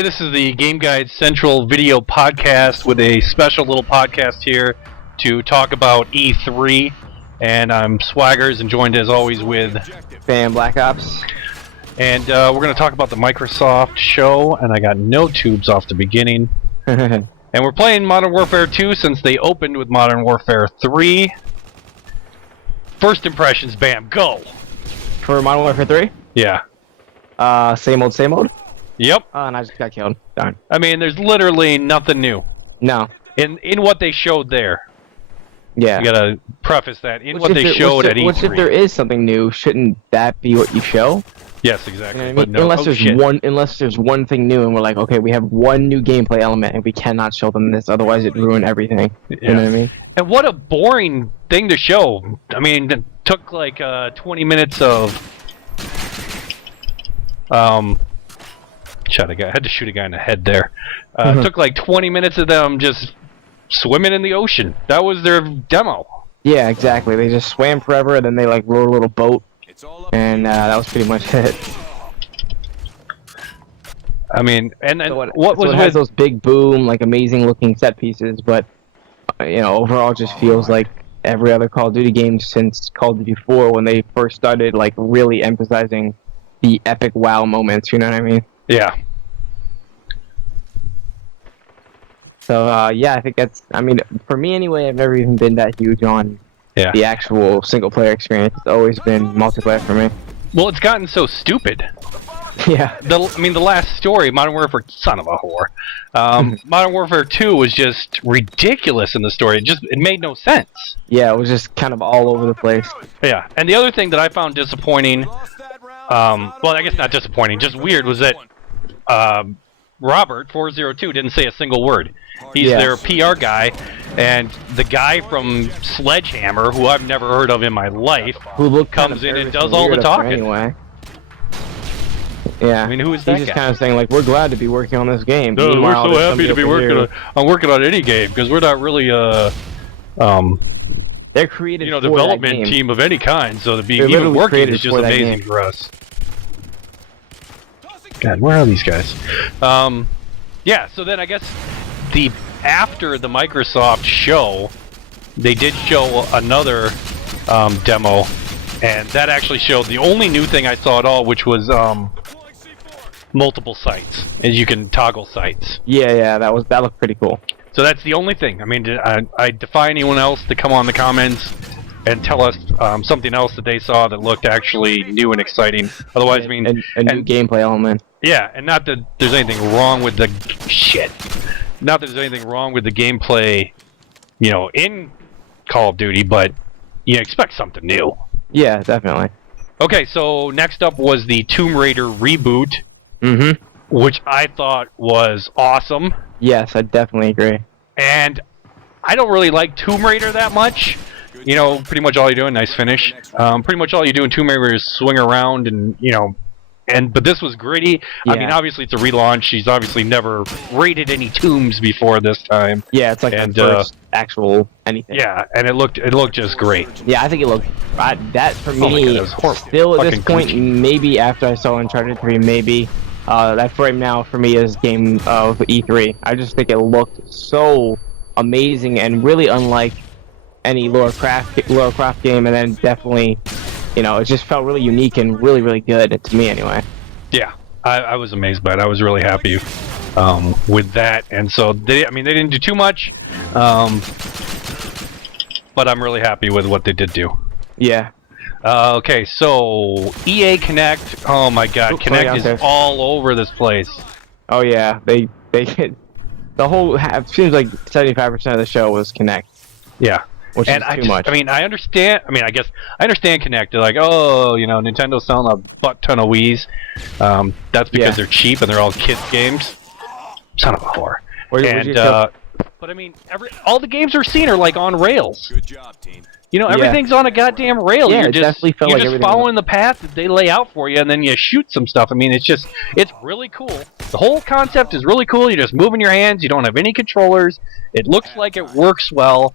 Hey, this is the GameGuideCentral Video Podcast with a special little podcast here to talk about E3. And I'm Swaggers and joined as always with Bamblakopz. And we're going to talk about the Microsoft show, and I got no tubes off the beginning. And we're playing Modern Warfare 2 since they opened with Modern Warfare 3. First impressions, Bam, go! For Modern Warfare 3? Yeah. Same old, same old? Yep. And I just got killed. Darn. I mean, there's literally nothing new. No. In what they showed there. Yeah. You gotta preface that. What they showed at E3. Which if there is something new, shouldn't that be what you show? Yes, exactly. You know what I mean? No, unless there's one thing new and we're like, okay, we have one new gameplay element and we cannot show them this, otherwise it'd ruin everything. Yeah. You know what I mean? And what a boring thing to show. I mean, it took like 20 minutes of I had to shoot a guy in the head there. It took like 20 minutes of them just swimming in the ocean. That was their demo. Yeah, exactly. They just swam forever, and then they like rode a little boat, and that was pretty much it. I mean, and so what was it has those big boom, like amazing looking set pieces, but overall, it just feels like every other Call of Duty game since Call of Duty 4 when they first started, like really emphasizing the epic WoW moments. You know what I mean? Yeah. So, yeah, I think that's, I mean, for me anyway, I've never even been that huge on the actual single-player experience. It's always been multiplayer for me. Well, it's gotten so stupid. Yeah. The last story, Modern Warfare, son of a whore. Modern Warfare 2 was just ridiculous in the story. It made no sense. Yeah, it was just kind of all over the place. Yeah, and the other thing that I found disappointing, well, I guess not disappointing, just weird, was that Robert 402 didn't say a single word. He's their PR guy, and the guy from Sledgehammer, who I've never heard of in my life, comes in and does all the talking. Anyway. Yeah. I mean, who is that He's just guy? kind of saying, like, we're glad to be working on this game. No, we're so happy to be working on any game, because we're not really they're created for development team of any kind, so to be even working is just amazing for us. God, where are these guys? Yeah, so then I guess after the Microsoft show, they did show another demo, and that actually showed the only new thing I saw at all, which was multiple sites, and you can toggle sites. Yeah, that looked pretty cool. So that's the only thing. I mean, I defy anyone else to come on the comments and tell us something else that they saw that looked actually new and exciting. Otherwise, I mean, a new gameplay element. Yeah, and not that there's anything wrong with the Not that there's anything wrong with the gameplay, in Call of Duty, but you expect something new. Yeah, definitely. Okay, so next up was the Tomb Raider reboot, which I thought was awesome. Yes, I definitely agree. And I don't really like Tomb Raider that much. Pretty much all you're doing, nice finish. Pretty much all you do in Tomb Raider is swing around and, but this was gritty. Yeah. I mean, obviously it's a relaunch. She's obviously never raided any tombs before this time. Yeah, it's like the first actual anything. Yeah, and it looked just great. Yeah, I think it looked that for me. Still at this point, maybe after I saw Uncharted 3, maybe that frame now for me is game of E3. I just think it looked so amazing and really unlike any Lara Croft game, and then definitely, it just felt really unique and really, really good to me anyway. Yeah, I was amazed by it. I was really happy with that, and so they didn't do too much, but I'm really happy with what they did do. Yeah. Okay, so EA Kinect. Oh my God, Kinect is all over this place. Oh yeah, they the whole seems like 75% of the show was Kinect. Yeah. Which is too much. I mean, I understand. I guess I understand Kinect. They're like, oh, Nintendo's selling a butt ton of Wiis. That's because they're cheap and they're all kids games. Son of a whore. But I mean, all the games we're seeing are like on rails. Good job, team. Everything's on a goddamn rail. Yeah, you're just following was. the path that they lay out for you, and then you shoot some stuff. I mean, it's really cool. The whole concept is really cool. You're just moving your hands. You don't have any controllers. It looks like it works well.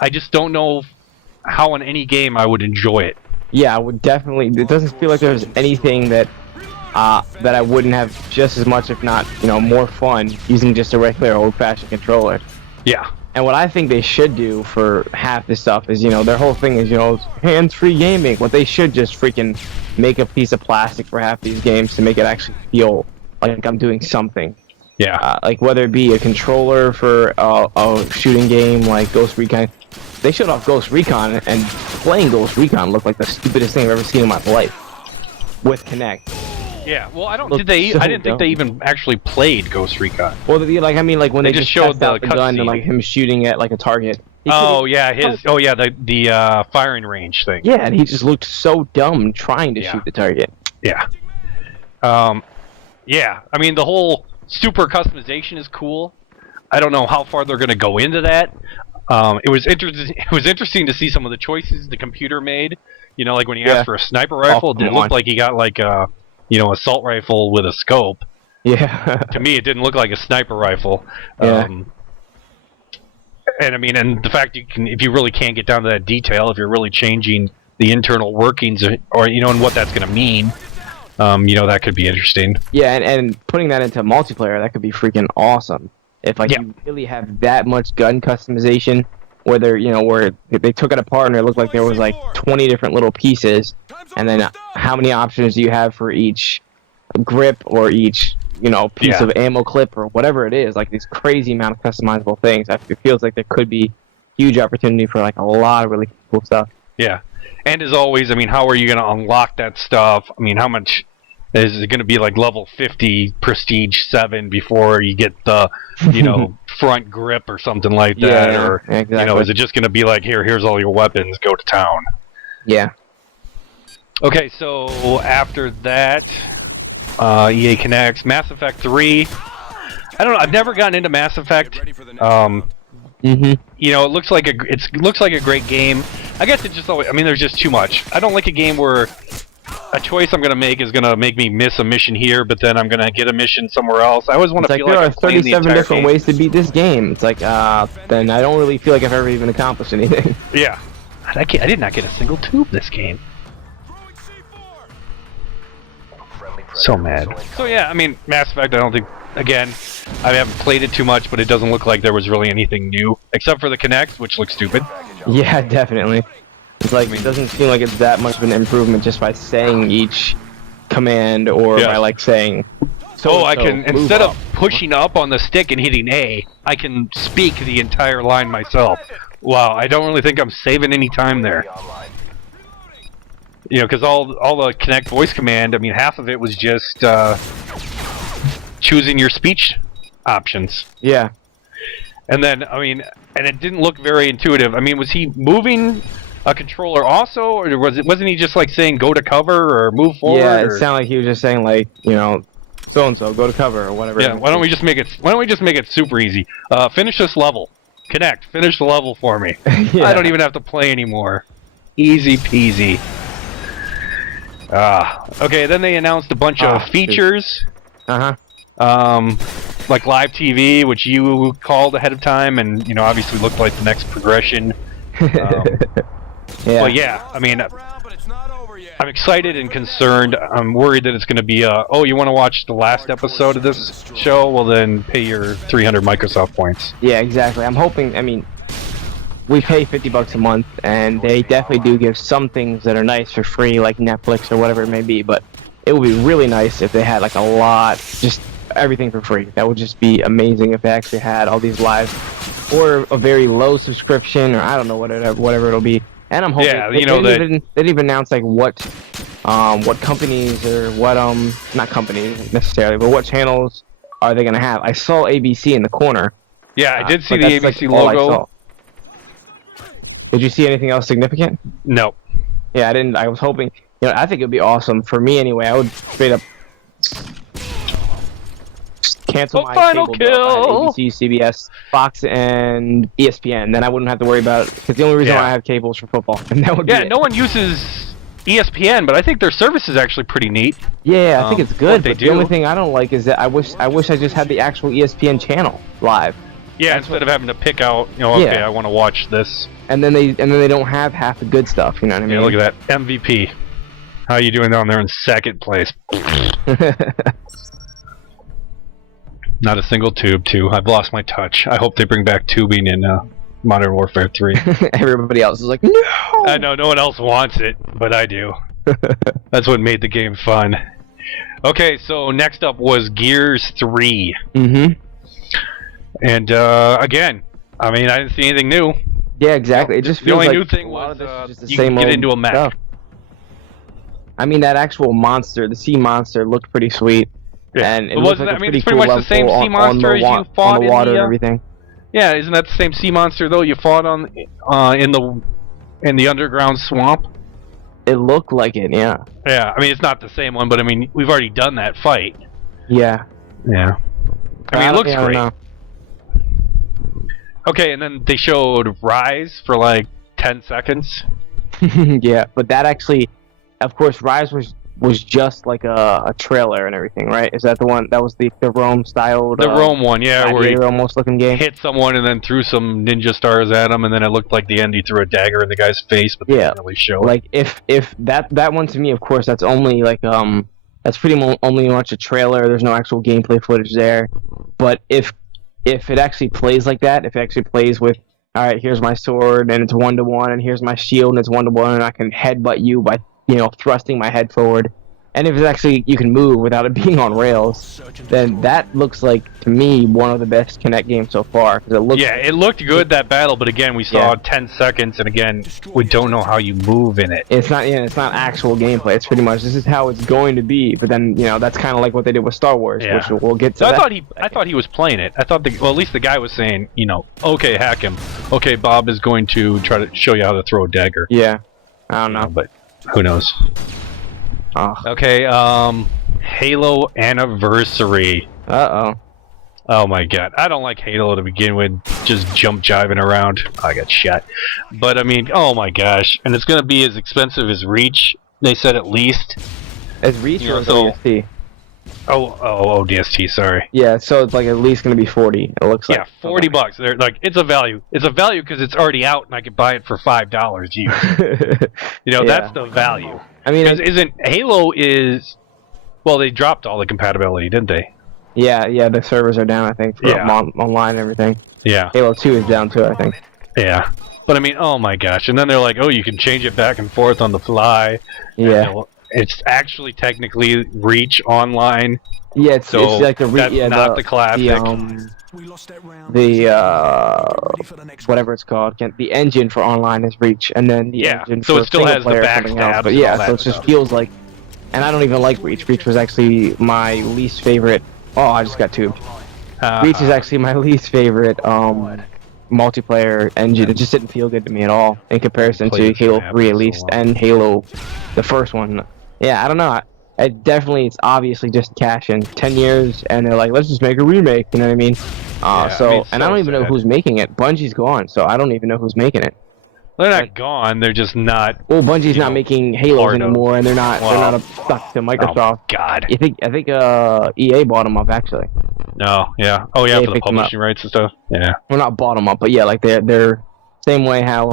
I just don't know how in any game I would enjoy it. Yeah, I would definitely. It doesn't feel like there's anything that that I wouldn't have just as much, if not, more fun using just a regular old-fashioned controller. Yeah. And what I think they should do for half this stuff is, their whole thing is, hands-free gaming. What they should just freaking make a piece of plastic for half these games to make it actually feel like I'm doing something. Yeah. Like whether it be a controller for a shooting game like Ghost Recon. They showed off Ghost Recon, and playing Ghost Recon looked like the stupidest thing I've ever seen in my life. With Kinect. Yeah, well, I didn't think they even actually played Ghost Recon. Well, when they just showed the gun scene. and like him shooting at like a target. The firing range thing. Yeah, and he just looked so dumb trying to shoot the target. Yeah. Yeah, I mean the whole super customization is cool. I don't know how far they're going to go into that. It was interesting to see some of the choices the computer made. Like when he asked for a sniper rifle, it looked like he got like a assault rifle with a scope. Yeah. To me, it didn't look like a sniper rifle. Yeah. And I mean, and the fact if you really can't get down to that detail, if you're really changing the internal workings or and what that's going to mean, that could be interesting. Yeah, and putting that into multiplayer, that could be freaking awesome. If you really have that much gun customization, where they took it apart and it looked like there was like 20 different little pieces, and then how many options do you have for each grip or each piece of ammo clip or whatever it is, like these crazy amount of customizable things. It feels like there could be huge opportunity for like a lot of really cool stuff. Yeah, and as always, I mean, how are you going to unlock that stuff? I mean, how much is it going to be like level 50 Prestige 7 before you get the front grip or something like that? Yeah, or exactly. Is it just going to be like, here's all your weapons, go to town? Yeah. Okay, so after that, EA Kinect, Mass Effect 3. I don't know. I've never gotten into Mass Effect. It looks like a great game. I guess it just always. I mean, there's just too much. I don't like a game where a choice I'm going to make is going to make me miss a mission here, but then I'm going to get a mission somewhere else. I always want to feel like I'm playing the entire game. There are 37 different ways to beat this game. It's like, then I don't really feel like I've ever even accomplished anything. Yeah. I did not get a single tube this game. So mad. So yeah, I mean, Mass Effect, I don't think, again, I haven't played it too much, but it doesn't look like there was really anything new, except for the Kinect, which looks stupid. Yeah, definitely. It's like, it doesn't seem like it's that much of an improvement just by saying each command or by like saying... I can, instead of pushing up on the stick and hitting A, I can speak the entire line myself. Wow, I don't really think I'm saving any time there. Because all the Kinect voice command, I mean, half of it was just choosing your speech options. Yeah. And then, I mean, and it didn't look very intuitive. I mean, was he moving a controller also, or wasn't he just like saying go to cover or move forward? Yeah, it sounded like he was just saying like, so and so, go to cover or whatever. Yeah. Why don't we just make it super easy? Finish this level. Kinect, finish the level for me. Yeah. I don't even have to play anymore. Easy peasy. Okay, then they announced a bunch of features. Like live TV, which you called ahead of time, and obviously looked like the next progression. But yeah, I mean, I'm excited and concerned. I'm worried that it's going to be you want to watch the last episode of this show? Well, then pay your 300 Microsoft points. Yeah, exactly. I'm hoping. I mean, we pay $50 a month, and they definitely do give some things that are nice for free, like Netflix or whatever it may be. But it would be really nice if they had like a lot, just everything for free. That would just be amazing if they actually had all these live, or a very low subscription, or I don't know whatever it'll be. And I'm hoping they didn't even announce like what companies or what not companies necessarily, but what channels are they gonna have. I saw ABC in the corner. Yeah, I did see the ABC logo. Did you see anything else significant? No. Yeah, I didn't. I was hoping. I think it'd be awesome for me anyway. I would straight up cancel my final cable bill at ABC, CBS, Fox, and ESPN. Then I wouldn't have to worry about it, because the only reason why I have cable is for football, and that would be it. No one uses ESPN, but I think their service is actually pretty neat. Yeah, I think it's good. But the only thing I don't like is that I wish I just had the actual ESPN channel live. Yeah, instead of having to pick out, okay, I want to watch this. And then they don't have half the good stuff. You know what I mean? Yeah, look at that MVP. How are you doing down there in second place? Not a single tube, too. I've lost my touch. I hope they bring back tubing in Modern Warfare 3. Everybody else is like, no! I know, no one else wants it, but I do. That's what made the game fun. Okay, so next up was Gears 3. Mm-hmm. And, again, I mean, I didn't see anything new. Yeah, exactly. It just The feels only like new thing a lot was of this is just the you same can get old into a mech. stuff. I mean, that actual monster, the sea monster, looked pretty sweet. Yeah. And it But looks wasn't like that, I a mean, pretty it's pretty cool much the same level sea monster as you fought on the in water the, and everything. Yeah, isn't that the same sea monster though you fought on in the underground swamp? It looked like it, yeah. Yeah, I mean it's not the same one, but I mean we've already done that fight. Yeah. Yeah. I mean it looks great. Know. Okay, and then they showed Ryse for like 10 seconds. Yeah, but that actually, of course, Ryse was just like a trailer and everything, right? Is that the one that was the Rome styled? The Rome one, yeah, where he almost looking game. Hit someone and then threw some ninja stars at him, and then it looked like the end he threw a dagger in the guy's face, but they didn't really show it. Like if that one to me, of course, that's only like that's pretty only much a trailer. There's no actual gameplay footage there. But if it actually plays like that, if it actually plays with, all right, here's my sword and it's 1-to-1, and here's my shield and it's 1-to-1, and I can headbutt you by thrusting my head forward. And if it's actually you can move without it being on rails, then that looks like to me one of the best Kinect games so far. Cause it looked good that battle, but again we saw 10 seconds, and again we don't know how you move in it. It's not actual gameplay. It's pretty much this is how it's going to be. But then that's kind of like what they did with Star Wars, which we'll get to. So I thought he was playing it. I thought at least the guy was saying, okay, hack him. Okay, Bob is going to try to show you how to throw a dagger. Yeah, I don't know, but who knows. Okay, Halo Anniversary. Uh-oh. Oh my god, I don't like Halo to begin with, just jump jiving around. I got shot. But I mean, oh my gosh, and it's gonna be as expensive as Reach, they said at least. As Reach or DST? Oh, DST, sorry. Yeah, so it's like at least gonna be 40, it looks like. Yeah, 40 bucks. They're like, it's a value. It's a value because it's already out and I could buy it for $5 used. That's the value. I mean, Halo is, well, they dropped all the compatibility, didn't they? Yeah, the servers are down, I think, for online and everything. Yeah. Halo 2 is down too, I think. Yeah. But I mean, oh my gosh. And then they're like, oh, you can change it back and forth on the fly. Yeah. It's actually technically Reach online. Yeah, it's like the that's not the classic. Whatever it's called, the engine for online is Reach, and then the engine so for it still has the backstabs. But yeah, so it just feels like, and I don't even like Reach. Reach was actually my least favorite. Oh, I just got tubed. Reach is actually my least favorite multiplayer engine. It just didn't feel good to me at all in comparison to Halo 3 at least, and Halo, the first one. Yeah, I don't know. It's obviously just cash in 10 years, and they're like, let's just make a remake. You know what I mean? And I don't even know who's making it. Bungie's gone, so I don't even know who's making it. They're not gone. They're just not. Well, Bungie's not making Halos anymore, and they're not stuck to Microsoft. Oh God. I think EA bought them up actually. No, yeah. Oh yeah, for the publishing rights and stuff. Yeah. Well, not bought them up, but yeah, like they're same way how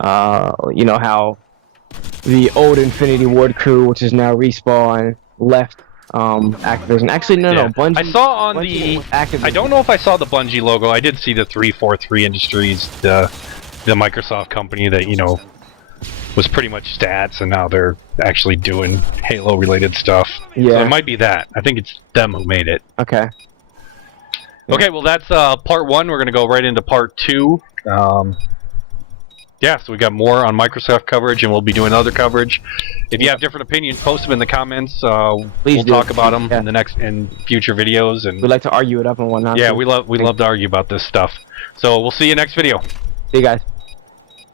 how the old Infinity Ward crew, which is now Respawn, left Activision. Actually, no, Bungie. I saw on Activision. I don't know if I saw the Bungie logo. I did see the 343 Industries, the Microsoft company that was pretty much stats, and now they're actually doing Halo-related stuff. Yeah. So it might be that. I think it's them who made it. Okay. Okay, well that's part 1. We're gonna go right into part 2. Yeah, so we got more on Microsoft coverage, and we'll be doing other coverage. If you have different opinions, post them in the comments. We'll talk about them in future videos. And we like to argue it up and whatnot. Yeah, we love to argue about this stuff. So we'll see you next video. See you guys.